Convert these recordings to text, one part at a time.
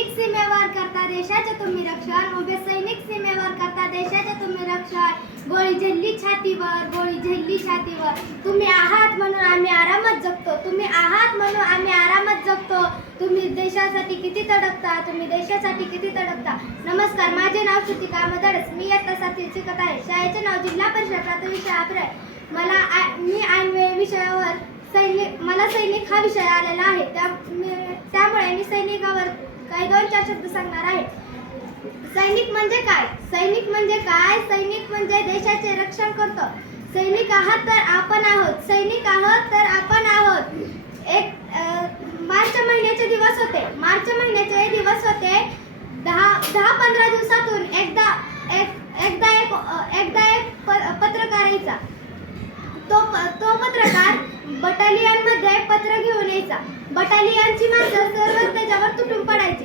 सैनिक सीमेवर करता देशाचे तुम्ही रक्षण उभे सैनिक सीमेवर करता देशाचे तुम्ही रक्षण. गोळी झेलली छातीवर गोळी झेलली छातीवर. तुम्ही आहात म्हणून आम्ही आरामात जगतो. तुम्ही आहात म्हणून आम्ही आरामात जगतो. तुम्ही देशासाठी किती तडपता तुम्ही देशासाठी किती तडपता. नमस्कार माझे नाव श्रुतिका मदडस. मी इयत्ता सातवी शिकत आहे. शाळेचे नाव जिल्हा परिषद प्राथमिक शाळा अकरा मला आ- मी ऐनवेळ विषयावर सैनिक मला सैनिक हा विषय आलेला आहे. त्या मी- त्यामुळे मी सैनिकावर काही दोन चार शब्द सांगणार आहे. सैनिक म्हणजे काय? सैनिक म्हणजे काय? सैनिक म्हणजे देशाचे रक्षण करतो. सैनिक आहात तर आपण आहोत. सैनिक आहोत तर आपण आहोत. एक मार्च महिन्याचे दिवस होते. मार्च महिन्याचे दिवस होते. दहा दहा पंधरा दिवसातून एकदा एक एकदा एक एकदा एक प- पत्रकार यायचा तो प- तो पत्रकार बटालियनमध्ये पत्र घेऊन यायचा. बटालियनची माणसं सर्व त्याच्यावर तुटून पडायची.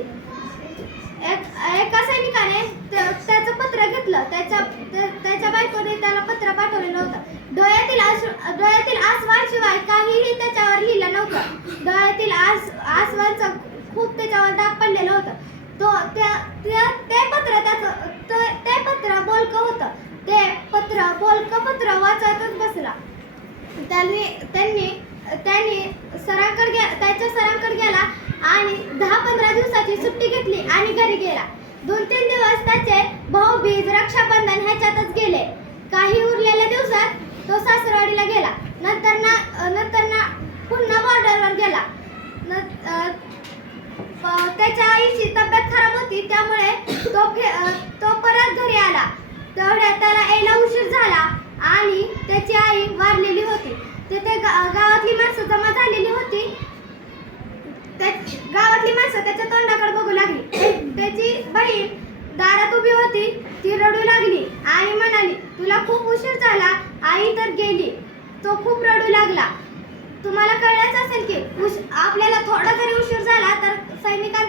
एक एका सैनिकाने त्याचं पत्र घेतलं. त्याच्या त्या- त्याच्या बायकोने त्याला पत्र पाठवलेलं होतं. डोळ्यातील आसू डोळ्यातील आसवाशिवाय काहीही त्याच्यावर लिहिलं नव्हतं. डोळ्यातील आस आसवांचं खूप त्याच्यावर डाग पडलेलं होतं. तो त्या त्या- ते पत्र त्याचं ते पत्र बोलकं होतं. ते पत्र बोलकं पत्र वाचतच बसला. त्यांनी त्यांनी त्यांनी सरांकडे गे त्याच्या सरांकडे गेला आणि दहा पंधरा दिवसाची सुट्टी घेतली आणि घरी गेला. दोन तीन दिवस त्याचे भाऊबीज रक्षाबंधन ह्याच्यातच गेले. काही उरलेल्या दिवसात तो सासरवाडीला गेला. नंतर ना नंतर ना पुन्हा बॉर्डरवर गेला. न- त्याच्या आईची तब्येत खराब होती त्यामुळे तो फे- तो परत घरी आला. तेवढ्या त्याला यायला उशीर झाला. आई दारात उभी होती ती रडू लागली. आई म्हणाली तुला खूप उशीर झाला. आई तर गेली. तो खूप रडू लागला. तुम्हाला कळलंच असेल की उश आपल्याला थोडा जरी उशीर झाला तर सैनिकांना